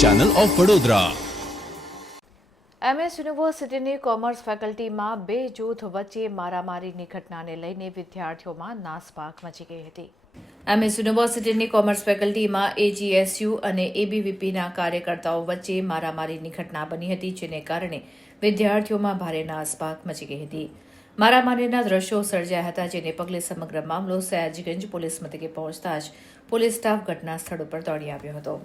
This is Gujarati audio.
Channel of Vadodara. MS યુનિવર્સિટીની કોમર્સ ફેકલ્ટીમાં બે જૂથ વચ્ચે મારામારીની ઘટનાને લઈને વિદ્યાર્થીઓમાં નાસભાગ મચી ગઈ હતી। MS યુનિવર્સિટીની કોમર્સ ફેકલ્ટીમાં AGSU અને ABVPના કાર્યકર્તાઓ વચ્ચે મારામારીની ઘટના બની હતી, જેને કારણે વિદ્યાર્થીઓમાં ભારે નાસભાગ મચી ગઈ હતી। મારામારીના દ્રશ્યો સર્જાયા હતા, જેને પગલે સમગ્ર મામલો સયાજીગંજ પોલીસ મથકે પહોંચતા જ પોલીસ સ્ટાફ ઘટના સ્થળ ઉપર દોડી આવ્યો હતો।